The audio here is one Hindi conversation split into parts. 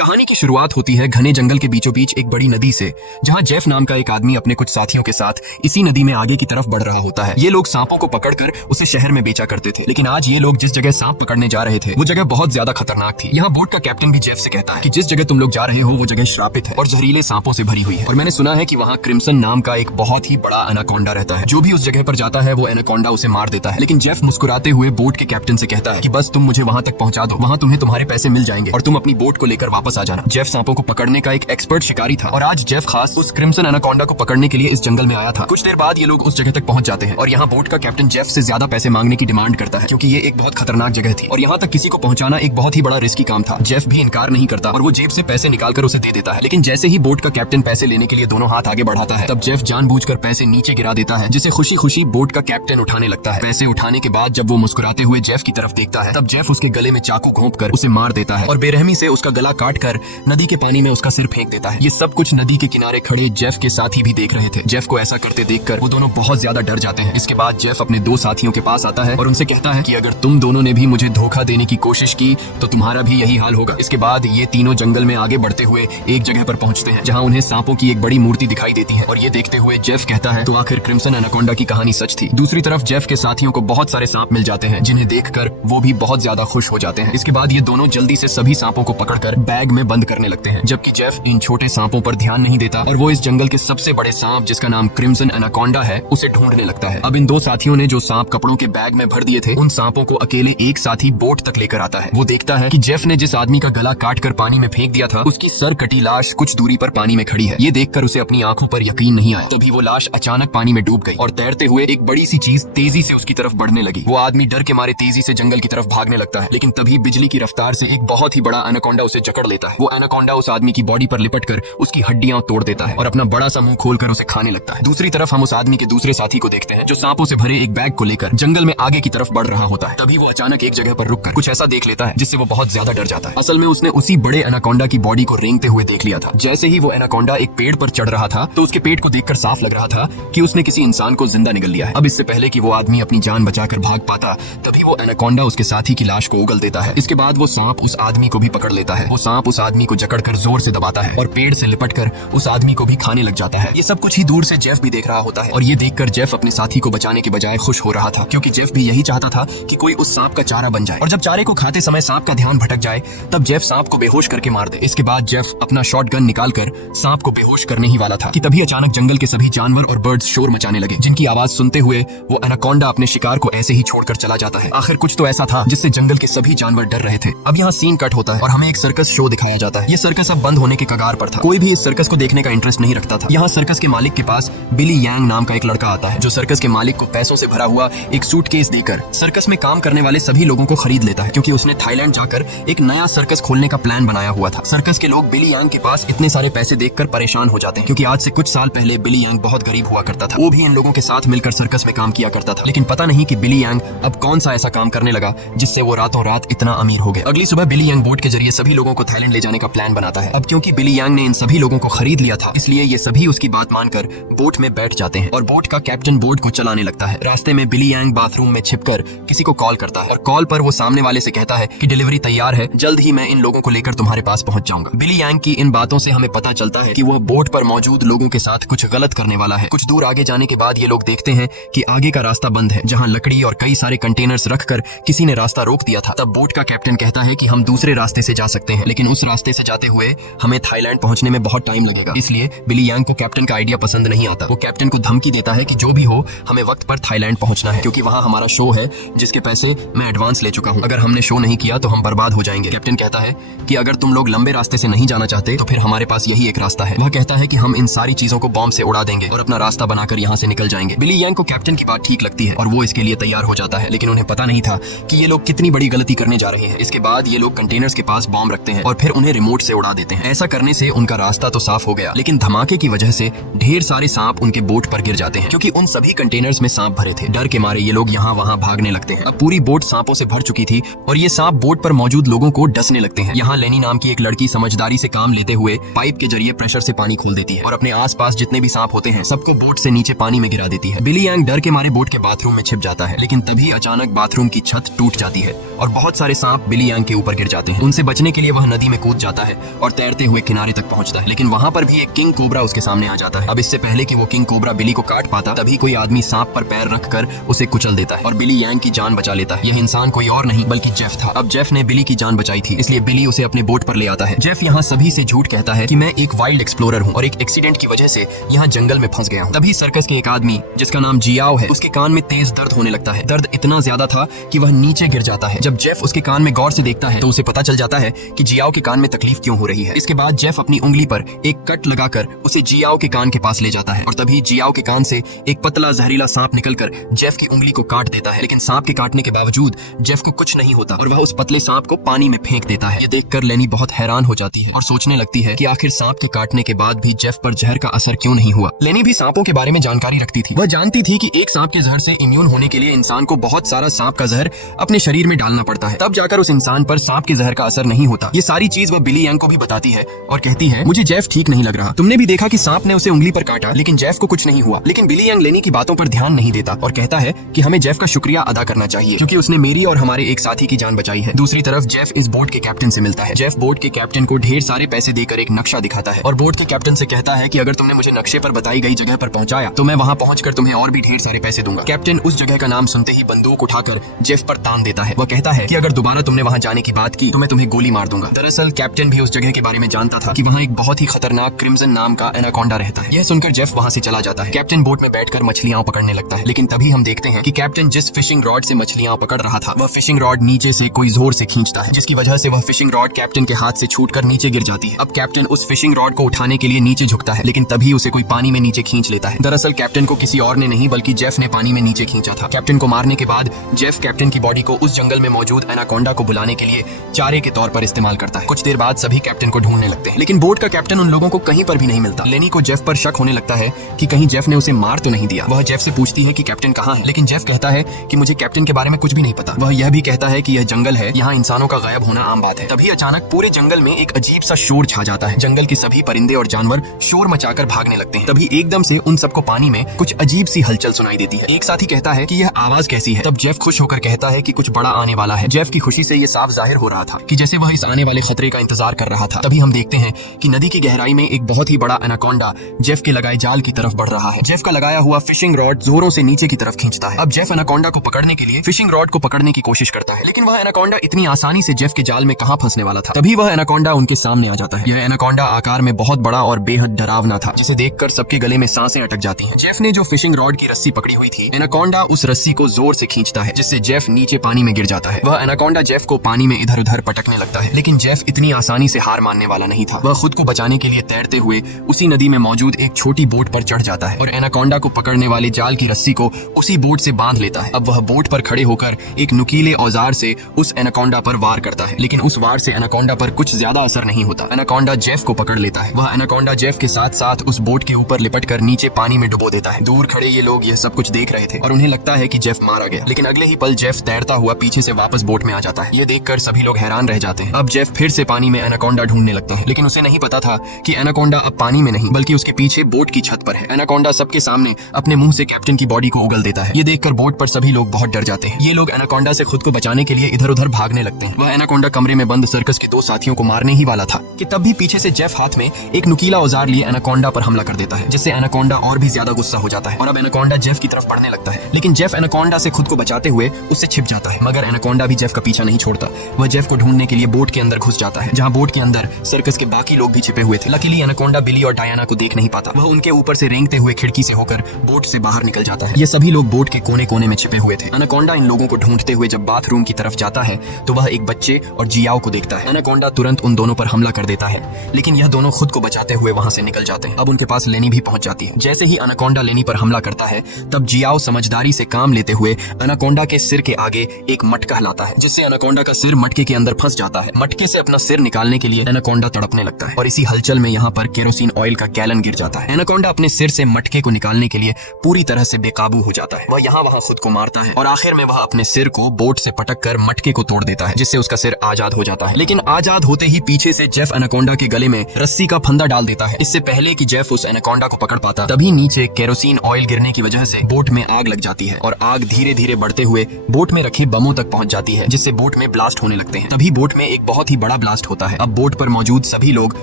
कहानी की शुरुआत होती है घने जंगल के बीचों बीच एक बड़ी नदी से, जहां जेफ नाम का एक आदमी अपने कुछ साथियों के साथ इसी नदी में आगे की तरफ बढ़ रहा होता है। ये लोग सांपों को पकड़कर उसे शहर में बेचा करते थे, लेकिन आज ये लोग जिस जगह सांप पकड़ने जा रहे थे वो जगह बहुत ज्यादा खतरनाक थी। यहाँ बोट का कैप्टन भी जेफ से कहता है कि जिस जगह तुम लोग जा रहे हो वो जगह श्रापित है और जहरीले सांपों से भरी हुई है, और मैंने सुना है कि वहाँ क्रिम्सन नाम का एक बहुत ही बड़ा एनाकोंडा रहता है। जो भी उस जगह पर जाता है वो एनाकोंडा उसे मार देता है। लेकिन जेफ मुस्कुराते हुए बोट के कैप्टन से कहता है कि बस तुम मुझे वहाँ तक पहुँचा दो, वहाँ तुम्हें तुम्हारे पैसे मिल जाएंगे और तुम अपनी बोट को लेकर वापस आ जाना। जेफ सांपों को पकड़ने का एक एक्सपर्ट शिकारी था और आज जेफ खास उस क्रिम्सन एनाकोंडा को पकड़ने के लिए इस जंगल में आया था। कुछ देर बाद ये लोग उस जगह तक पहुंच जाते हैं और यहाँ बोट का कैप्टन जेफ से ज्यादा पैसे मांगने की डिमांड करता है, क्योंकि ये एक बहुत खतरनाक जगह थी और यहाँ तक किसी को पहुंचाना एक बहुत ही बड़ा रिस्की काम था। जेफ भी इनकार नहीं करता और वो जेब से पैसे निकालकर उसे दे देता है। लेकिन जैसे ही बोट का कैप्टन पैसे लेने के लिए दोनों हाथ आगे बढ़ाता है, तब जेफ जानबूझकर पैसे नीचे गिरा देता है, जिसे खुशी खुशी बोट का कैप्टन उठाने लगता है। पैसे उठाने के बाद जब वो मुस्कुराते हुए जेफ की तरफ देखता है, तब जेफ उसके गले में चाकू घोंपकर उसे मार देता है और बेरहमी से उसका गला काटकर नदी के पानी में उसका सिर फेंक देता है। ये सब कुछ नदी के किनारे खड़े जेफ के साथी भी देख रहे थे। जेफ को ऐसा करते देखकर वो दोनों बहुत ज्यादा डर जाते हैं। इसके बाद जेफ अपने दो साथियों के पास आता है और उनसे कहता है कि अगर तुम दोनों ने भी मुझे धोखा देने की कोशिश की तो तुम्हारा भी यही हाल होगा। इसके बाद ये तीनों जंगल में आगे बढ़ते हुए एक जगह पर पहुंचते हैं, जहां उन्हें सांपों की एक बड़ी मूर्ति दिखाई देती है और ये देखते हुए जेफ कहता है तो आखिर क्रिम्सन एनाकोंडा की कहानी सच थी। दूसरी तरफ जेफ के साथियों को बहुत सारे सांप मिल जाते हैं, जिन्हें देखकर वो भी बहुत ज्यादा खुश हो जाते हैं। इसके बाद ये दोनों जल्दी से सभी सांपों को पकड़कर बैग में बंद करने लगते हैं, जबकि जेफ इन छोटे सांपों पर ध्यान नहीं देता और वो इस जंगल के सबसे बड़े सांप, जिसका नाम क्रिम्सन एनाकोंडा है, उसे ढूंढने लगता है। अब इन दो साथियों ने जो सांप कपड़ों के बैग में भर दिए थे, उन सांपों को अकेले एक साथी बोट तक लेकर आता है। वो देखता है कि जेफ ने जिस आदमी का गला काटकर पानी में फेंक दिया था, उसकी सर कटी लाश कुछ दूरी पर पानी में खड़ी है। ये देखकर उसे अपनी आंखों पर यकीन नहीं आया। तभी वो लाश अचानक पानी में डूब गई और तैरते हुए एक बड़ी सी चीज तेजी से उसकी तरफ बढ़ने लगी। वो आदमी डर के मारे तेजी से जंगल की तरफ भागने लगता है, लेकिन तभी बिजली की रफ्तार से एक बहुत ही बड़ा एनाकोंडा उसे जकड़ लेता है। वो एनाकोंडा उस आदमी की बॉडी पर लिपटकर उसकी हड्डियां तोड़ देता है और अपना बड़ा सा मुंह खोलकर उसे खाने लगता है। दूसरी तरफ हम उस आदमी के दूसरे साथी को देखते हैं, जो सांपों से भरे एक बैग को लेकर जंगल में आगे की तरफ बढ़ रहा होता है। तभी वो अचानक एक जगह पर रुककर कुछ ऐसा देख लेता है जिससे वो बहुत ज्यादा डर जाता है। असल में उसने उसी बड़े एनाकोंडा की बॉडी को रेंगते हुए देख लिया था। जैसे ही वो एनाकोंडा एक पेड़ पर चढ़ रहा था, तो उसके पेट को देखकर साफ लग रहा था कि उसने किसी इंसान को जिंदा निगल लिया है। अब इससे पहले कि वो आदमी अपनी जान बचाकर भाग पाता, तभी वो एनाकोंडा उसके साथी की लाश को उगल देता है। इसके बाद वो सांप उस आदमी को भी पकड़ लेता है। वो सांप उस आदमी को जकड़कर जोर से दबाता है और पेड़ से लिपटकर उस आदमी को भी खाने लग जाता है। ये सब कुछ ही दूर से जेफ भी देख रहा होता है और ये देखकर जेफ अपने साथी को बचाने के बजाय खुश हो रहा था, क्योंकि जेफ भी यही चाहता था कि कोई उस सांप का चारा बन जाए और जब चारे को खाते समय सांप का ध्यान भटक जाए, तब जेफ सांप को बेहोश करके मार दे। इसके बाद जेफ अपना शॉटगन निकालकर सांप को बेहोश करने ही वाला था कि तभी अचानक जंगल के सभी जानवर और बर्ड्स शोर मचाने लगे, जिनकी आवाज सुनते हुए वो एनाकोंडा अपने शिकार को ऐसे ही छोड़कर चला जाता है। आखिर कुछ तो ऐसा था जिससे जंगल के सभी जानवर डर रहे थे। अब यहाँ सीन कट होता है और हमें एक सर्कस शो दिखाया जाता है। ये सर्कस अब बंद होने के कगार पर था। कोई भी इस सर्कस को देखने का इंटरेस्ट नहीं रखता था। यहाँ सर्कस के मालिक के पास बिली यांग नाम का एक लड़का आता है, जो सर्कस के मालिक को पैसों से भरा हुआ एक सूटकेस देकर सर्कस में काम करने वाले सभी लोगों को खरीद लेता है, क्योंकि उसने थाईलैंड जाकर एक नया सर्कस खोलने का प्लान बनाया हुआ था। सर्कस के लोग बिली यांग के पास इतने सारे पैसे देखकर परेशान हो जाते हैं, क्योंकि आज से कुछ साल पहले बिली यांग बहुत गरीब हुआ करता था। वो भी इन लोगों के साथ मिलकर सर्कस में काम किया करता था, लेकिन पता नहीं कि बिली यांग अब कौन सा ऐसा काम करने लगा जिससे वो रातों रात इतना अमीर हो गया। अगली सुबह बिली यांग बोट के जरिए सभी लोगों को थाईलैंड ले जाने का प्लान बनाता है। अब क्योंकि बिली यांग ने इन सभी लोगों को खरीद लिया था, इसलिए ये सभी उसकी बात मानकर बोट में बैठ जाते हैं और बोट का कैप्टन बोट को चलाने लगता है। रास्ते में बिली यांग बाथरूम में छिपकर किसी को कॉल करता है और कॉल पर वो सामने वाले से कहता है कि डिलीवरी तैयार है, जल्द ही मैं इन लोगों को लेकर तुम्हारे पास पहुंच जाऊंगा। बिली यांग की इन बातों से हमें पता चलता है कि वो बोट पर मौजूद लोगों के साथ कुछ गलत करने वाला है। कुछ दूर आगे जाने के बाद ये लोग देखते हैं कि आगे का रास्ता बंद है, जहाँ लकड़ी और कई सारे कंटेनर्स रखकर किसी ने रास्ता रोक दिया था। तब बोट का कैप्टन कहता है कि हम दूसरे रास्ते से जा सकते हैं, लेकिन उस रास्ते से जाते हुए हमें थाईलैंड पहुंचने में बहुत टाइम लगेगा। इसलिए बिली यांग को कैप्टन का आइडिया पसंद नहीं आता। वो कैप्टन को धमकी देता है कि जो भी हो हमें वक्त पर थाईलैंड पहुंचना है, क्योंकि वहाँ हमारा शो है जिसके पैसे मैं एडवांस ले चुका हूँ। अगर हमने शो नहीं किया तो हम बर्बाद हो जाएंगे। कैप्टन कहता है कि अगर तुम लोग लंबे रास्ते से नहीं जाना चाहते तो फिर हमारे पास यही एक रास्ता है। वह कहता है कि हम इन सारी चीजों को बॉम्ब से उड़ा देंगे और अपना रास्ता बनाकर यहाँ से निकल जाएंगे। बिली यांग को कैप्टन की बात ठीक लगती है और वो इसके लिए तैयार हो जाता है, लेकिन उन्हें पता नहीं था कि ये लोग कितनी बड़ी गलती करने जा रहे हैं। इसके बाद ये लोग कंटेनर्स के पास बॉम्ब रखते हैं और फिर उन्हें रिमोट से उड़ा देते हैं। ऐसा करने से उनका रास्ता तो साफ हो गया, लेकिन धमाके की वजह से ढेर सारे सांप उनके बोट पर गिर जाते हैं, क्योंकि उन सभी कंटेनर्स में सांप भरे थे। डर के मारे ये लोग यहाँ वहाँ भागने लगते हैं। अब पूरी बोट सांपों से भर चुकी थी और ये सांप बोट पर मौजूद लोगों को डसने लगते हैं। यहाँ लेनी नाम की एक लड़की समझदारी से काम लेते हुए पाइप के जरिए प्रेशर से पानी खोल देती है और अपने आसपास जितने भी सांप होते हैं सबको बोट से नीचे पानी में गिरा देती है। बिली यांग डर के मारे बोट के बाथरूम में छिप जाता है, लेकिन तभी अचानक बाथरूम की छत टूट जाती है और बहुत सारे सांप बिली यांग के ऊपर गिर जाते हैं। उनसे बचने के लिए वह नदी में कूद जाता है और तैरते हुए किनारे तक पहुंचता है। लेकिन वहां पर भी एक किंग कोबरा उसके सामने आ जाता है। अब इससे पहले कि वो किंग कोबरा बिली को काट पाता, तभी कोई आदमी सांप पर पैर रखकर उसे कुचल देता है और बिली यांग की जान बचा लेता है। यह इंसान कोई और नहीं बल्कि जेफ था। अब जेफ ने बिली की जान बचाई थी, इसलिए बिली उसे अपने बोट पर ले आता है। जेफ यहाँ सभी से झूठ कहता है कि मैं एक वाइल्ड एक्सप्लोरर हूँ और एक एक्सीडेंट की वजह से यहाँ जंगल में फंस गया हूँ। तभी सर्कस के एक आदमी जिसका नाम जियाओ है, उसके कान में तेज दर्द होने लगता है। दर्द इतना ज्यादा था कि वह नीचे गिर जाता है। जब जेफ उसके कान में गौर से देखता है तो उसे पता चल जाता है कि जियाओ के कान में तकलीफ क्यों हो रही है। इसके बाद जेफ अपनी उंगली पर एक कट लगाकर उसे जियाओ के कान के पास ले जाता है और तभी जियाओ के कान से एक पतला जहरीला सांप निकलकर जेफ की उंगली को काट देता है। लेकिन सांप के काटने के बावजूद जेफ को कुछ नहीं होता और वह उस पतले सांप को पानी में फेंक देता है। ये देखकर लेनी बहुत हैरान हो जाती है और सोचने लगती है कि आखिर सांप के काटने के बाद भी जेफ पर जहर का असर क्यों नहीं हुआ। लेनी भी सांपों के बारे में जानकारी रखती थी। वह जानती थी कि एक सांप के जहर से इम्यून होने के लिए इंसान को बहुत सारा सांप का जहर अपने शरीर में डालना पड़ता है, तब जाकर उस इंसान पर सांप के जहर का असर नहीं होता। ये सारी चीज वह बिली यांग को भी बताती है और कहती है, मुझे जेफ ठीक नहीं लग रहा। तुमने भी देखा कि सांप ने उसे उंगली पर काटा लेकिन जेफ को कुछ नहीं हुआ। लेकिन बिली यांग लेनी की बातों पर ध्यान नहीं देता और कहता है कि हमें जेफ का शुक्रिया अदा करना चाहिए क्योंकि उसने मेरी और हमारे एक साथी की जान बचाई है। दूसरी तरफ जेफ इस बोट के कैप्टन से मिलता है। जेफ बोट के कैप्टन को ढेर सारे पैसे देकर एक नक्शा दिखाता है और बोट के कैप्टन से कहता है कि अगर तुमने मुझे नक्शे पर बताई गई जगह पर पहुंचाया तो मैं वहां पहुंचकर तुम्हें और भी ढेर सारे पैसे दूंगा। कैप्टन उस जगह का नाम सुनते ही बंदूक उठाकर जेफ पर तान देता है। वह कहता है कि अगर दोबारा तुमने वहां जाने की बात की तो मैं तुम्हें गोली मार दूंगा। दरअसल कैप्टन भी उस जगह के बारे में जानता था कि वहाँ एक बहुत ही खतरनाक क्रिम्सन नाम का एनाकोंडा रहता है। यह सुनकर जेफ वहाँ से चला जाता है। कैप्टन बोट में बैठकर मछलियां पकड़ने लगता है। लेकिन तभी हम देखते हैं कि कैप्टन जिस फिशिंग रॉड से मछलियां पकड़ रहा था वह फिशिंग रॉड नीचे से कोई जोर से खींचता है, जिसकी वजह से वह फिशिंग रॉड कैप्टन के हाथ से छूटकर नीचे गिर जाती है। अब कैप्टन उस फिशिंग रॉड को उठाने के लिए नीचे झुकता है, लेकिन तभी उसे कोई पानी में नीचे खींच लेता है। दरअसल कैप्टन को किसी और ने नहीं बल्कि जेफ ने पानी में नीचे खींचा था। कैप्टन को मारने के बाद जेफ कैप्टन की बॉडी को उस जंगल में मौजूद एनाकोंडा को बुलाने के लिए चारे के तौर पर इस्तेमाल करता है। कुछ देर बाद सभी कैप्टन को ढूंढने लगते हैं, लेकिन बोट का कैप्टन उन लोगों को कहीं पर भी नहीं मिलता। लेनी को जेफ पर शक होने लगता है कि कहीं जेफ ने उसे मार तो नहीं दिया। वह जेफ से पूछती है कि कैप्टन कहाँ है, लेकिन जेफ कहता है कि मुझे कैप्टन के बारे में कुछ भी नहीं पता। वह यह भी कहता है कि यह जंगल है, यहाँ इंसानों का गायब होना आम बात है। तभी अचानक पूरे जंगल में एक अजीब सा शोर छा जाता है। जंगल के सभी परिंदे और जानवर शोर मचाकर भागने लगते हैं। तभी एकदम से उन सबको पानी में कुछ अजीब सी हलचल सुनाई देती है। एक साथी कहता है कि यह आवाज कैसी है। तब जेफ खुश होकर कहता है कि कुछ बड़ा आने वाला है। जेफ की खुशी से यह साफ जाहिर हो रहा था कि जैसे वह इस आने वाले खतरे का इंतजार कर रहा था। तभी हम देखते हैं कि नदी की गहराई में एक बहुत ही बड़ा एनाकोंडा जेफ के लगाए जाल की तरफ बढ़ रहा है। जेफ का लगाया हुआ फिशिंग रॉड जोरों से नीचे की तरफ खींचता है। अब जेफ एनाकोंडा को पकड़ने के लिए फिशिंग रॉड को पकड़ने की कोशिश करता है, लेकिन वह एनाकोंडा इतनी आसानी से जेफ के जाल में कहां फंसने वाला था। तभी वह एनाकोंडा उनके सामने आ जाता है। यह एनाकोंडा आकार में बहुत बड़ा और बेहद डरावना था, जिसे देखकर सबके गले में सांसें अटक जाती हैं। जेफ ने जो फिशिंग रॉड की रस्सी पकड़ी हुई थी, एनाकोंडा उस रस्सी को जोर से खींचता है, जिससे जेफ नीचे पानी में गिर जाता है। वह एनाकोंडा जेफ को पानी में इधर उधर पटकने लगता है, लेकिन जेफ इतनी आसानी से हार मानने वाला नहीं था। वह खुद को बचाने के लिए तैरते हुए उसी नदी में मौजूद एक छोटी बोट पर चढ़ जाता है और एनाकोंडा को पकड़ने वाले जाल की रस्सी को उसी बोट से बांध लेता है। अब वह बोट पर खड़े होकर एक नुकीले औजार से उस एनाकोंडा पर वार करता है, लेकिन उस वार से एनाकोंडा पर कुछ ज्यादा असर नहीं होता। एनाकोंडा जेफ को पकड़ लेता है। वह एनाकोंडा जेफ के साथ साथ उस बोट के ऊपर लिपटकर नीचे पानी में डुबो देता है। दूर खड़े ये लोग यह सब कुछ देख रहे थे और उन्हें लगता है कि जेफ मारा गया, लेकिन अगले ही पल जेफ तैरता हुआ पीछे से वापस बोट में आ जाता है। ये देखकर सभी लोग हैरान रह जाते हैं। अब जेफ फिर से पानी में एनाकोंडा ढूंढने लगता है, लेकिन उसे नहीं पता था कि एनाकोंडा अब पानी में नहीं बल्कि उसके पीछे बोट की छत पर है। एनाकोंडा सबके सामने अपने मुंह से कैप्टन की बॉडी को उगल देता है। ये देखकर बोट पर सभी लोग बहुत डर जाते हैं। ये लोग एनाकोंडा से खुद को बचाने के लिए इधर उधर भागने लगते हैं। वह एनाकोंडा कमरे में बंद सर्कस के दो साथियों को मारने ही वाला था कि तब भी पीछे से जेफ हाथ में एक नुकीला औजार लिए एनाकोंडा पर हमला कर देता है, जिससे एनाकोंडा और भी ज्यादा गुस्सा हो जाता है और अब एनाकोंडा जेफ की तरफ बढ़ने लगता है। लेकिन जेफ एनाकोंडा से खुद को बचाते हुए उससे छिप जाता है, मगर एनाकोंडा भी जेफ का पीछा नहीं छोड़ता। वह जेफ को ढूंढने के लिए बोट के अंदर घुस जाता है, जहाँ बोट के अंदर सर्कस के बाकी लोग भी छिपे हुए थे। लकीली एनाकोंडा बिली और डायना को देख नहीं पाता। वह उनके ऊपर से रेंगते हुए खिड़की से होकर बोट से बाहर निकल जाता है। ये सभी लोग बोट के कोने कोने में छिपे हुए थे। एनाकोंडा इन लोगों को ढूंढते हुए जब बाथरूम की तरफ जाता है तो वह एक बच्चे और जियाओ को देखता है। एनाकोंडा तुरंत उन दोनों पर हमला कर देता है, लेकिन यह दोनों खुद को बचाते हुए वहां से निकल जाते हैं। अब उनके पास लेनी भी पहुंच जाती है। जैसे ही एनाकोंडा लेनी पर हमला करता है तब जियाओ समझदारी से काम लेते हुए एनाकोंडा के सिर के आगे एक मटका लाता है, जिससे एनाकोंडा का सिर मटके के अंदर फंस जाता है। मटके से अपना सिर निकालने के लिए एनाकोंडा तड़पने लगता है और इसी हलचल में यहाँ पर केरोसिन ऑयल का गैलन गिर जाता है। एनाकोंडा अपने सिर से मटके को निकालने के लिए पूरी तरह से बेकाबू हो जाता है। वह यहाँ वहाँ खुद को मारता है और आखिर में वह अपने सिर को बोट से पटक कर मटके को तोड़ देता है, जिससे उसका सिर आजाद हो जाता है। लेकिन आजाद होते ही पीछे से जेफ एनाकोंडा के गले में रस्सी का फंदा डाल देता है। इससे पहले कि जेफ उस एनाकोंडा को पकड़ पाता तभी नीचे केरोसिन ऑयल गिरने की वजह से बोट में आग लग जाती है और आग धीरे धीरे बढ़ते हुए बोट में रखे बमों तक पहुंच जाती है, जिससे बोट में ब्लास्ट होने लगते हैं। तभी बोट में एक बहुत ही बड़ा ब्लास्ट होता है। अब बोट पर मौजूद सभी लोग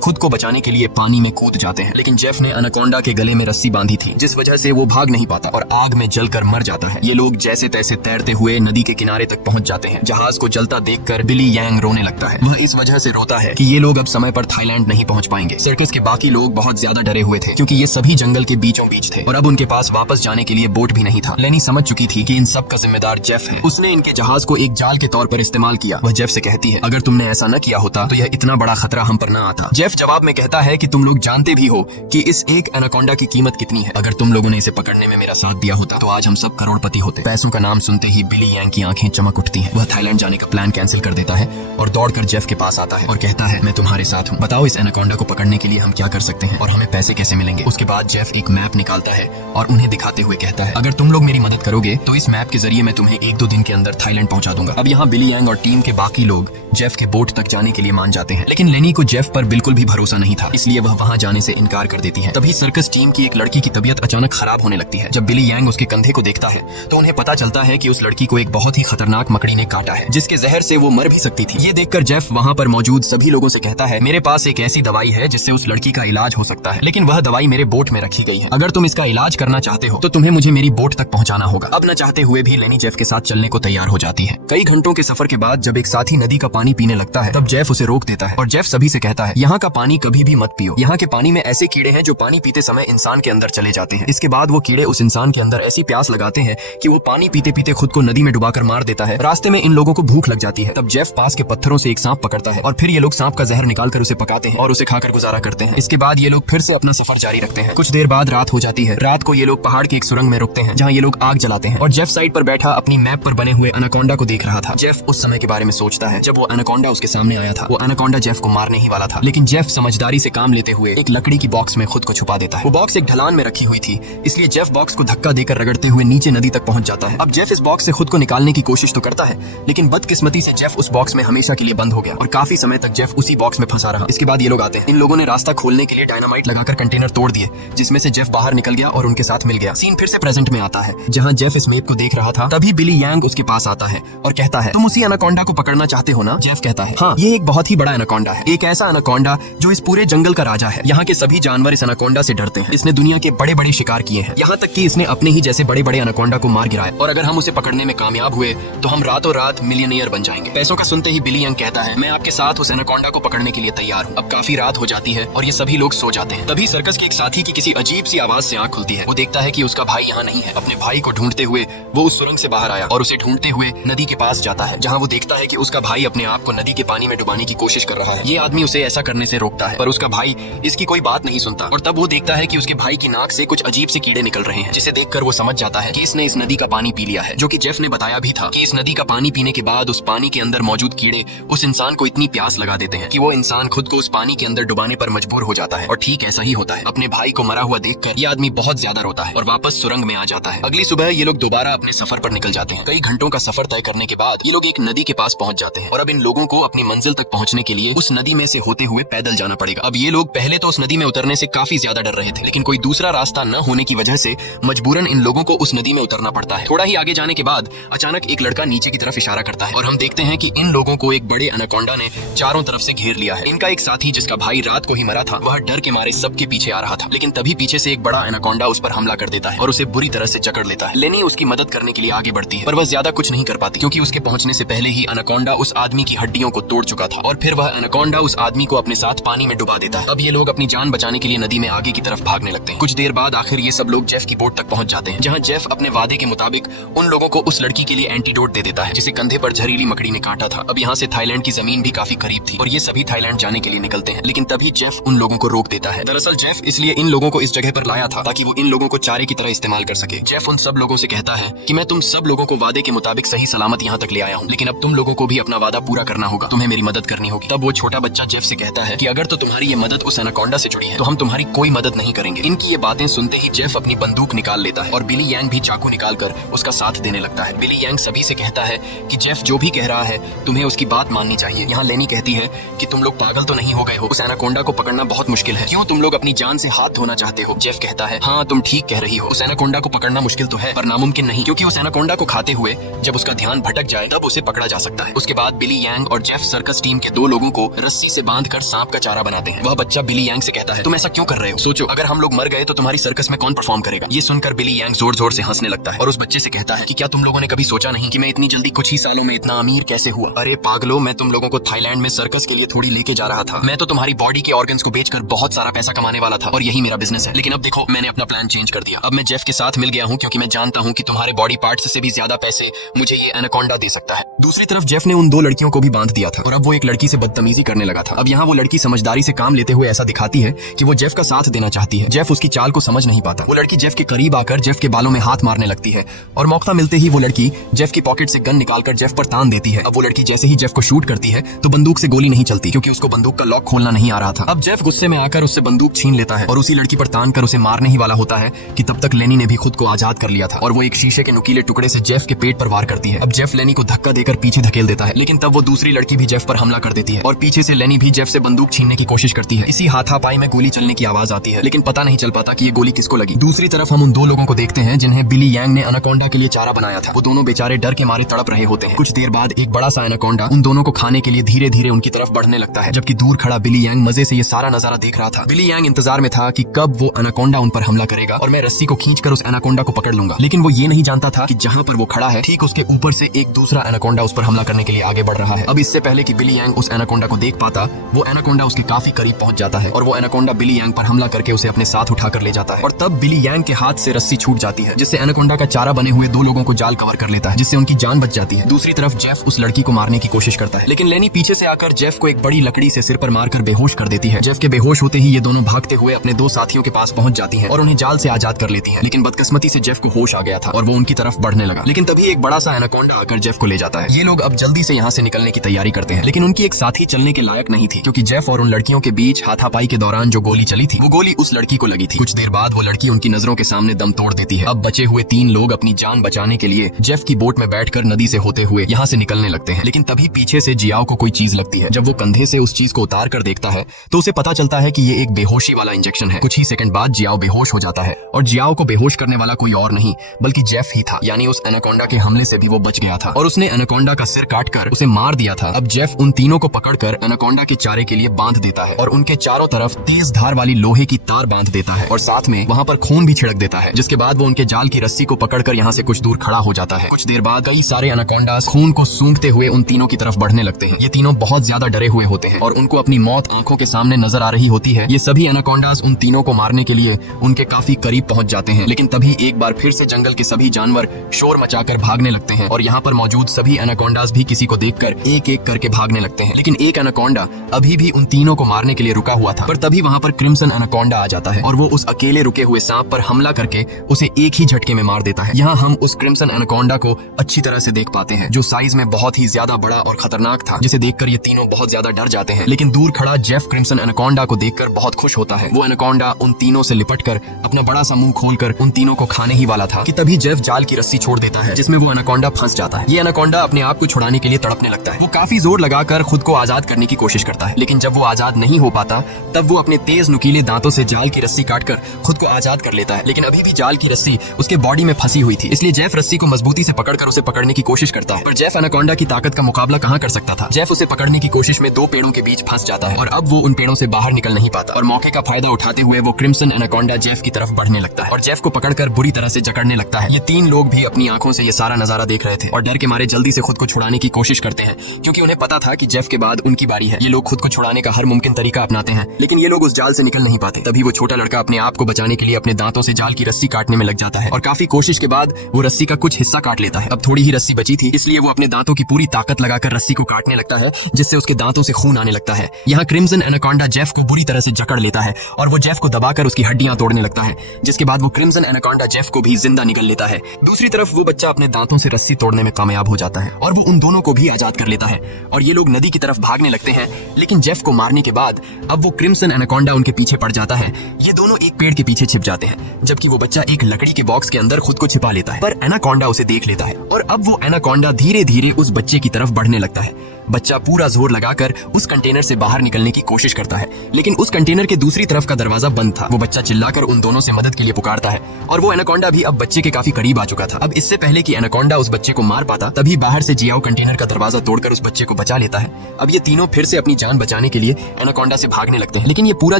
खुद को बचाने के लिए पानी में कूद जाते हैं, लेकिन जेफ ने एनाकोंडा के गले में रस्सी बांधी थी, जिस वजह से वो भाग नहीं पाता और आग में जलकर मर जाता है। ये लोग जैसे तैसे तैरते हुए नदी के किनारे तक पहुंच जाते हैं। जहाज को जलता देखकर बिली यांग रोने लगता है। वह इस वजह से रोता है कि ये लोग अब समय पर थाईलैंड नहीं पहुंच पाएंगे। सर्कस के बाकी लोग बहुत ज्यादा डरे हुए थे, क्योंकि ये सभी जंगल के बीचों बीच थे और अब उनके पास वापस जाने के लिए बोट भी नहीं था। लेनी समझ चुकी थी कि इन सब का जिम्मेदार जेफ है। उसने इनके जहाज को एक जाल के तौर पर इस्तेमाल किया। वह जेफ से कहती है, अगर तुमने ऐसा न किया होता तो यह इतना बड़ा खतरा हम पर न आता। जेफ जवाब में कहता है कि तुम लोग जानते भी हो कि इस एक एनाकोंडा की कीमत कितनी है। अगर तुम लोगों ने इसे पकड़ने में मेरा साथ दिया होता तो आज हम सब करोड़पति होते। पैसों का नाम सुनते ही बिली यांग की आंखें चमक उठती हैं। वह थाईलैंड जाने का प्लान कैंसिल कर देता है और दौड़कर जेफ के पास आता है और कहता है, मैं तुम्हारे साथ हूँ। बताओ इस एनाकोंडा को पकड़ने के लिए हम क्या कर सकते हैं और हमें पैसे कैसे मिलेंगे। उसके बाद जेफ एक मैप निकालता है और उन्हें दिखाते हुए कहता है, अगर तुम लोग मेरी मदद करोगे तो इस मैप के जरिए मैं तुम्हें 1-2 दिन के अंदर थाईलैंड पहुंचा दूंगा। अब यहाँ बिली यांग और टीम के बाकी लोग जेफ के बोट तक जाने के लिए मान जाते हैं, लेकिन लेनी को जेफ पर बिल्कुल भी भरोसा नहीं था, इसलिए वह वहां जाने से इनकार कर देती है। तभी सर्कस टीम की एक लड़की की तबीयत अचानक खराब होने लगती है। जब बिली यांग उसके कंधे को देखता है तो उन्हें पता चलता है कि उस लड़की को एक बहुत ही खतरनाक मकड़ी ने काटा है, जिसके जहर से वो मर भी सकती थी। ये देखकर जेफ वहां पर मौजूद सभी लोगों से कहता है, मेरे पास एक ऐसी दवाई है जिससे उस लड़की का इलाज हो सकता है, लेकिन वह दवाई मेरे बोट में रखी गई है। अगर तुम इसका इलाज करना चाहते हो तो तुम्हें मुझे मेरी बोट तक पहुंचाना होगा। अब न चाहते हुए भी लेनी जेफ के साथ चलने को तैयार हो जाती है। कई घंटों के सफर के बाद जब एक साथी नदी का पानी पीने लगता है तब जेफ उसे रोक देता है और जेफ सभी से कहता है, यहाँ का पानी कभी भी मत पियो। यहाँ के पानी में ऐसे कीड़े हैं जो पानी पीते समय इंसान के अंदर चले जाते हैं। इसके बाद वो कीड़े उस इंसान के अंदर ऐसी प्यास लगाते हैं कि वो पानी पीते पीते खुद को नदी में डुबाकर मार देता है। रास्ते में इन लोगों को भूख लग जाती है। तब जेफ पास के पत्थरों से एक सांप पकड़ता है और फिर ये लोग सांप का जहर निकालकर उसे पकाते हैं और उसे खाकर गुजारा करते हैं। इसके बाद ये लोग फिर से अपना सफर जारी रखते हैं। कुछ देर बाद रात हो जाती है। रात को ये लोग पहाड़ की एक सुरंग में रुकते हैं जहाँ ये लोग आग जलाते हैं और जेफ साइड पर बैठा अपनी मैप पर बने हुए एनाकोंडा को देख रहा था। जेफ उस समय के बारे में सोचता है जब वो एनाकोंडा उसके सामने आया था। वो एनाकोंडा जेफ को मारने ही वाला था, लेकिन जेफ समझदारी से काम लेते हुए एक लकड़ी की बॉक्स में खुद को छुपा देता है। वो बॉक्स एक ढलान में रखी हुई थी, इसलिए जेफ बॉक्स को धक्का देकर रगड़ते हुए नीचे नदी तक पहुंच जाता है। अब जेफ इस बॉक्स से खुद को निकालने की कोशिश तो करता है, लेकिन बदकिस्मती से जेफ उस बॉक्स में हमेशा के लिए बंद हो गया और काफी समय तक जेफ उसी बॉक्स में फंसा रहा। इसके बाद ये लोग आते हैं। इन लोगों ने रास्ता खोलने के लिए डायनामाइट लगाकर कंटेनर तोड़ दिए, जिसमें से जेफ बाहर निकल गया और उनके साथ मिल गया। सीन फिर से प्रेजेंट में आता है जहाँ जेफ इस मैप को देख रहा था। तभी बिली यांग उसके पास आता है और कहता है, तुम उसी एनाकोंडा को पकड़ना चाहते हो ना? जेफ कहता है, हाँ, ये एक बहुत ही बड़ा एनाकोंडा है, एक ऐसा एनाकोंडा जो इस पूरे जंगल का राजा है। यहाँ के सभी जानवर इस एनाकोंडा से डरते हैं। इसने दुनिया के बड़े बड़े शिकार किए हैं, यहाँ तक कि इसने अपने ही जैसे बड़े बड़े एनाकोंडा को मार गिराया, और अगर हम उसे पकड़ने में कामयाब हुए तो हम रातों रात मिलियनियर बन जाएंगे। पैसों का सुनते ही बिली यंग कहता है, मैं आपके साथ उस एनाकोंडा को पकड़ने के लिए तैयार हूँ। अब काफी रात हो जाती है और ये सभी लोग सो जाते हैं। तभी सर्कस के एक साथी की किसी अजीब सी आवाज से आंख खुलती है। वो देखता है कि उसका भाई यहाँ नहीं है। अपने भाई को ढूंढते हुए वो उस सुरंग से बाहर आया और उसे ढूंढते हुए नदी के पास जाता है, जहाँ वो देखता है कि उसका भाई अपने आप को नदी के पानी में डुबाने की कोशिश कर रहा है। ये आदमी उसे ऐसा करने से रोकता है, पर उसका भाई इसकी कोई बात नहीं सुनता और तब वो देखता है कि उसके भाई की नाक से कुछ अजीब से कीड़े निकल रहे हैं, जिसे देखकर वो समझ जाता है कि इसने इस नदी का पानी पी लिया है। जो कि जेफ ने बताया भी था कि इस नदी का पानी पीने के बाद उस पानी के अंदर मौजूद कीड़े उस इंसान को इतनी प्यास लगा देते हैं कि वो इंसान खुद को उस पानी के अंदर डुबाने पर मजबूर हो जाता है। और ठीक ऐसा ही होता है। अपने भाई को मरा हुआ देखकर ये आदमी बहुत ज्यादा रोता है और वापस सुरंग में आ जाता है। अगली सुबह ये लोग दोबारा अपने सफर पर निकल जाते हैं। कई घंटों का सफर तय करने के बाद ये लोग एक नदी के पास पहुंच जाते हैं और अब इन लोगों को अपनी मंजिल तक पहुंचने के लिए उस नदी में से होते हुए पैदल जाना पड़ेगा। अब ये लोग पहले तो उस नदी में उतरने से काफी ज्यादा डर रहे थे, लेकिन कोई दूसरा रास्ता न होने की वजह से मजबूरन इन लोगों को उस नदी में उतरना पड़ता है। थोड़ा ही आगे जाने के बाद अचानक एक लड़का नीचे की तरफ इशारा करता है और हम देखते हैं कि इन लोगों को एक बड़े एनाकोंडा ने चारों तरफ से घेर लिया है। इनका एक साथी जिसका भाई रात को ही मरा था, वह डर के मारे सबके पीछे आ रहा था, लेकिन तभी पीछे से एक बड़ा एनाकोंडा उस पर हमला कर देता है और उसे बुरी तरह से जकड़ लेता है। लेनी उसकी मदद करने के लिए आगे बढ़ती है, पर वह ज्यादा कुछ नहीं कर पाती क्योंकि उसके पहुंचने से पहले ही एनाकोंडा उस आदमी की हड्डियों को तोड़ चुका था और फिर वह एनाकोंडा उस आदमी को अपने साथ पानी में डुबा देता है। अब ये लोग अपनी जान बचाने के लिए नदी में आगे की तरफ भागने लगते हैं। कुछ देर बाद आखिर ये सब लोग जेफ की बोट तक पहुंच जाते हैं, जहां जेफ अपने वादे के मुताबिक उन लोगों को उस लड़की के लिए एंटीडोट दे देता है जिसे कंधे पर जहरीली मकड़ी ने काटा था। अब यहाँ से थाईलैंड की जमीन भी काफी करीब थी और ये सभी थाईलैंड जाने के लिए निकलते हैं, लेकिन तभी जेफ उन लोगों को रोक देता है। दरअसल जेफ इसलिए इन लोगों को इस जगह पर लाया था ताकि वो इन लोगों को चारे की तरह इस्तेमाल कर सके। जेफ उन सब लोगों से कहता है कि मैं तुम सब लोगों को वादे के मुताबिक सही सलामत यहाँ तक ले आया हूँ, लेकिन अब तुम लोगों को भी अपना वादा पूरा करना होगा, तुम्हें मेरी मदद करनी होगी। तब वो छोटा बच्चा जेफ से कहता है कि अगर तो तुम्हारी ये मदद उस एनाकोंडा से जुड़ी है तो हम तुम्हारी कोई मदद नहीं करेंगे। इनकी ये बातें सुनते ही जेफ अपनी बंदूक निकाल लेता है और बिली यांग भी चाकू निकालकर उसका साथ देने लगता है। बिली यांग सभी से कहता है कि जेफ जो भी कह रहा है तुम्हें उसकी बात माननी चाहिए। यहाँ लेनी कहती है कि तुम लोग पागल तो नहीं हो गए हो, उस एनाकोंडा को पकड़ना बहुत मुश्किल है, क्यों तुम लोग अपनी जान से हाथ धोना चाहते हो? जेफ कहता है, हाँ तुम ठीक कह रही हो, उस एनाकोंडा को पकड़ना मुश्किल तो है पर नामुमकिन नहीं, क्योंकि उस एनाकोंडा को खाते हुए जब उसका ध्यान भटक जाए तब उसे पकड़ा जा सकता है। उसके बाद बिली यांग और जेफ सर्कस सर्कस टीम के 2 लोगों को रस्सी से बांधकर सांप का चारा बनाते हैं। वह बच्चा बिली यांग से कहता है, तुम ऐसा क्यों कर रहे हो? सोचो, अगर हम लोग मर गए तो तुम्हारी सर्कस में कौन परफॉर्म करेगा? ये सुनकर बिली यांग जोर जोर से हंसने लगता है और उस बच्चे से कहता है कि क्या तुम लोगों ने कभी सोचा नहीं कि मैं इतनी जल्दी कुछ ही सालों में इतना अमीर कैसे हुआ? अरे पागलो, मैं तुम लोगों को थाईलैंड में सर्कस के लिए थोड़ी लेके जा रहा था। मैं तो तुम्हारी बॉडी के ऑर्गन्स को बेचकर बहुत सारा पैसा कमाने वाला था और यही मेरा बिजनेस है। लेकिन अब देखो, मैंने अपना प्लान चेंज कर दिया। अब मैं जेफ के साथ मिल गया हूँ क्योंकि मैं जानता हूँ कि तुम्हारे बॉडी पार्ट्स से भी ज्यादा पैसे मुझे ये एनाकोंडा दे सकता है। दूसरी तरफ जेफ ने उन 2 लड़कियों को भी बांध दिया था और अब वो एक लड़की से बदतमीजी करने लगा था। अब यहाँ वो लड़की समझदारी से काम लेते हुए ऐसा दिखाती है कि वो जेफ का साथ देना चाहती है। जेफ उसकी चाल को समझ नहीं पाता। वो लड़की जेफ के करीब आकर जेफ के बालों में हाथ मारने लगती है और मौका मिलते ही वो लड़की जेफ की पॉकेट से गन निकालकर जेफ पर तान देती है। अब वो लड़की जैसे ही जेफ को शूट करती है तो बंदूक से गोली नहीं चलती क्योंकि उसको बंदूक का लॉक खोलना नहीं आ रहा था। अब जेफ गुस्से में आकर उससे बंदूक छीन लेता है और उसी लड़की पर तान कर उसे मारने ही वाला होता है कि तब तक लेनी ने भी खुद को आजाद कर लिया था और वो एक शीशे के नुकीले टुकड़े से जेफ के पेट पर वार करती है। अब जेफ लेनी को धक्का देकर पीछे धकेल देता है, लेकिन तब वो दूसरी लड़की भी जेफ पर हमला कर देती है और पीछे से लेनी भी जेफ से बंदूक छीनने की कोशिश करती है। इसी हाथापाई में गोली चलने की आवाज आती है, लेकिन पता नहीं चल पाता कि ये गोली किसको लगी। दूसरी तरफ हम उन 2 लोगों को देखते हैं जिन्हें बिली यांग ने एनाकोंडा के लिए चारा बनाया था। वो दोनों बेचारे डर के मारे तड़प रहे होते हैं। कुछ देर बाद एक बड़ा सा एनाकोंडा उन दोनों को खाने के लिए धीरे धीरे उनकी तरफ बढ़ने लगता है, जबकि दूर खड़ा बिली यांग मजे से ये सारा नजारा देख रहा था। बिली यांग इंतजार में था कि कब वो एनाकोंडा उन पर हमला करेगा और मैं रस्सी को खींचकर उस एनाकोंडा को पकड़ लूंगा। लेकिन वो ये नहीं जानता था कि जहाँ पर वो खड़ा है ठीक उसके ऊपर से एक दूसरा एनाकोंडा उस पर हमला करने के लिए आगे बढ़ रहा है। अब इससे पहले कि बिली यांग उस एनाकोंडा को देख पाता, वो एनाकोंडा उसके काफी करीब पहुंच जाता है और वो एनाकोंडा बिली यांग पर हमला करके उसे अपने साथ उठाकर ले जाता है और तब बिली यांग के हाथ से रस्सी छूट जाती है, जिससे एनाकोंडा का चारा बने हुए 2 लोगों को जाल कवर कर लेता है, जिससे उनकी जान बच जाती है। दूसरी तरफ जेफ उस लड़की को मारने की कोशिश करता है, लेकिन लेनी पीछे से आकर जेफ को एक बड़ी लकड़ी से सिर पर मारकर बेहोश कर देती है। जेफ के बेहोश होते ही ये दोनों भागते हुए अपने 2 साथियों के पास पहुंच जाती हैं और उन्हें जाल से आजाद कर लेती हैं। लेकिन बदकिस्मती से जेफ को होश आ गया था और वो उनकी तरफ बढ़ने लगा, लेकिन तभी एक बड़ा सा एनाकोंडा आकर जेफ को ले जाता है। ये लोग अब जल्दी से यहाँ से निकलने की तैयारी करते हैं, लेकिन उनकी एक साथी चलने के लायक नहीं थी क्योंकि जेफ और उन लड़कियों के बीच हाथापाई के दौरान जो गोली चली थी वो गोली उस लड़की को लगी थी। कुछ देर बाद वो लड़की उनकी नजरों के सामने दम तोड़ देती है। अब बचे हुए 3 लोग अपनी जान बचाने के लिए जेफ की बोट में बैठकर नदी से होते हुए यहाँ से निकलने लगते हैं, लेकिन तभी पीछे से जियाओ को कोई चीज लगती है। जब वो कंधे से उस चीज को उतार कर देखता है तो उसे पता चलता है कि ये एक बेहोशी वाला इंजेक्शन है। कुछ ही सेकंड बाद जियाओ बेहोश हो जाता है और जियाओ को बेहोश करने वाला कोई और नहीं बल्कि जेफ ही था, यानी उस एनाकोंडा के हमले से भी वो बच गया था और उसने एनाकोंडा का सिर काटकर उसे मार दिया था। अब जेफ उन तीनों को पकड़कर एनाकोंडा के चारे के लिए बांध देता है और उनके चारों तरफ तेज धार वाली लोहे की तार बांध देता है और साथ में वहाँ पर खून भी छिड़क देता है, जिसके बाद वो उनके जाल की रस्सी को पकड़कर यहाँ से कुछ दूर खड़ा हो जाता है। कुछ देर बाद कई सारे एनाकोंडास खून को सूंघते हुए उन तीनों की तरफ बढ़ने लगते हैं। ये तीनों बहुत ज्यादा डरे हुए होते हैं और उनको अपनी मौत आंखों के सामने नजर आ रही होती है। ये सभी एनाकोंडास उन तीनों को मारने के लिए उनके काफी करीब पहुंच जाते हैं, लेकिन तभी एक बार फिर से जंगल के सभी जानवर शोर मचाकर भागने लगते हैं और यहाँ पर मौजूद सभी एनाकोंडास भी किसी को देखकर एक एक करके भागने लगते हैं। लेकिन एक एनाकोंडा अभी भी उन तीनों को मारने के लिए रुका हुआ था, पर तभी वहाँ पर क्रिम्सन एनाकोंडा आ जाता है और वो उस अकेले रुके हुए सांप पर हमला करके उसे एक ही झटके में मार देता है। यहाँ हम उस क्रिम्सन एनाकोंडा को अच्छी तरह से देख पाते हैं, जो साइज में बहुत ही ज्यादा बड़ा और खतरनाक था, जिसे देखकर ये तीनों बहुत ज्यादा डर जाते हैं। लेकिन दूर खड़ा जेफ क्रिम्सन एनाकोंडा को देखकर बहुत खुश होता है। वो एनाकोंडा उन तीनों से लिपटकर अपना बड़ा सा मुंह खोलकर उन तीनों को खाने ही वाला था कि तभी जेफ जाल की रस्सी छोड़ देता है, जिसमें वो एनाकोंडा फंस जाता है। ये एनाकोंडा अपने आप को छुड़ाने के लिए तड़पने लगता है। वो काफी जोर लगाकर खुद को आजाद करने की कोशिश करता है, लेकिन जब वो आजाद नहीं हो पाता तब वो अपने तेज नुकीले दांतों से जाल की रस्सी काटकर खुद को आजाद कर लेता है। लेकिन अभी भी जाल की रस्सी उसके बॉडी में फंसी हुई थी, इसलिए जेफ रस्सी को मजबूती से पकड़कर उसे पकड़ने की कोशिश करता है, पर जेफ एनाकोंडा की ताकत का मुकाबला कहाँ कर सकता था। जेफ उसे पकड़ने की कोशिश में 2 पेड़ों के बीच फंस जाता है और अब वो उन पेड़ों से बाहर निकल नहीं पाता और मौके का फायदा उठाते हुए वो क्रिम्सन एनाकोंडा जेफ की तरफ बढ़ने लगता है और जेफ को पकड़कर बुरी तरह से जकड़ने लगता है। ये 3 लोग भी अपनी आंखों से ये सारा नजारा देख रहे थे और डर के मारे जल्दी से खुद को छुड़ाने की कोशिश करते हैं, क्योंकि उन्हें पता था कि जेफ के बाद उनकी बारी है। ये लोग खुद को छुड़ाने का हर मुमकिन तरीका अपनाते हैं, लेकिन ये लोग उस जाल से निकल नहीं पाते। तभी वो छोटा लड़का अपने आप को बचाने के लिए अपने दांतों से जाल की रस्सी काटने में लग जाता है और काफी कोशिश के बाद वो रस्सी का कुछ हिस्सा काट लेता है। अब थोड़ी ही रस्सी बची थी, इसलिए वो अपने दांतों की पूरी ताकत लगाकर रस्सी को काटने लगता है, जिससे उसके दांतों से खून आने लगता है। यहाँ क्रिम्सन एनाकोंडा जेफ को बुरी तरह से जकड़ लेता है और वो जेफ को दबाकर उसकी हड्डियां तोड़ने लगता है, जिसके बाद वो क्रिम्सन एनाकोंडा जेफ को भी जिंदा निगल लेता है। दूसरी तरफ वो बच्चा अपने दांतों से रस्सी तोड़ने में कामयाब हो जाता है और वो उन दोनों को भी आजाद कर लेता है और ये लोग नदी की तरफ भागने लगते हैं। लेकिन जेफ को मारने के बाद अब वो क्रिम्सन एनाकोंडा उनके पीछे पड़ जाता है। ये दोनों एक पेड़ के पीछे छिप जाते हैं, जबकि वो बच्चा एक लकड़ी के बॉक्स के अंदर खुद को छिपा लेता है, पर एनाकोंडा उसे देख लेता है और अब वो एनाकोंडा धीरे धीरे उस बच्चे की तरफ बढ़ने लगता है। बच्चा पूरा जोर लगाकर उस कंटेनर से बाहर निकलने की कोशिश करता है, लेकिन उस कंटेनर के दूसरी तरफ का दरवाजा बंद था। वो बच्चा चिल्लाकर उन दोनों से मदद के लिए पुकारता है और वो एनाकोंडा भी अब बच्चे के काफी करीब आ चुका था। अब इससे पहले कि एनाकोंडा उस बच्चे को मार पाता, तभी बाहर से जियाओ कंटेनर का दरवाजा तोड़कर उस बच्चे को बचा लेता है। अब ये तीनों फिर से अपनी जान बचाने के लिए एनाकोंडा से भागने लगते हैं, लेकिन ये पूरा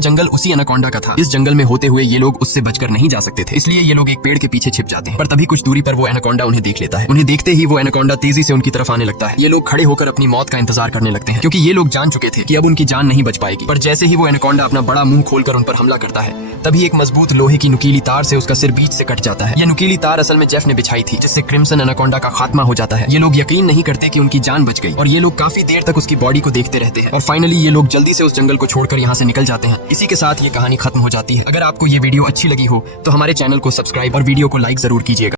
जंगल उसी एनाकोंडा का था। इस जंगल में होते हुए ये लोग उससे बचकर नहीं जा सकते थे, इसलिए ये लोग एक पेड़ के पीछे छिप जाते हैं। पर तभी कुछ दूरी पर वो एनाकोंडा उन्हें देख लेता है। उन्हें देखते ही वो एनाकोंडा तेजी से उनकी तरफ आने लगता है। ये लोग खड़े होकर अपनी मौत का इंतजार करने लगते हैं, क्योंकि ये लोग जान चुके थे कि अब उनकी जान नहीं बच पाएगी। पर जैसे ही वो एनाकोंडा अपना बड़ा मुंह खोलकर उन पर हमला करता है, तभी एक मजबूत लोहे की नुकीली तार से उसका सिर बीच से कट जाता है। यह नुकीली तार असल में जेफ ने बिछाई थी, जिससे क्रिम्सन एनाकोंडा का खात्मा हो जाता है। ये लोग यकीन नहीं करते कि उनकी जान बच गई और ये लोग काफी देर तक उसकी बॉडी को देखते रहते हैं और फाइनली ये लोग जल्दी से उस जंगल को छोड़कर यहाँ से निकल जाते हैं। इसी के साथ ये कहानी खत्म हो जाती है। अगर आपको ये वीडियो अच्छी लगी हो तो हमारे चैनल को सब्सक्राइब और वीडियो को लाइक जरूर कीजिएगा।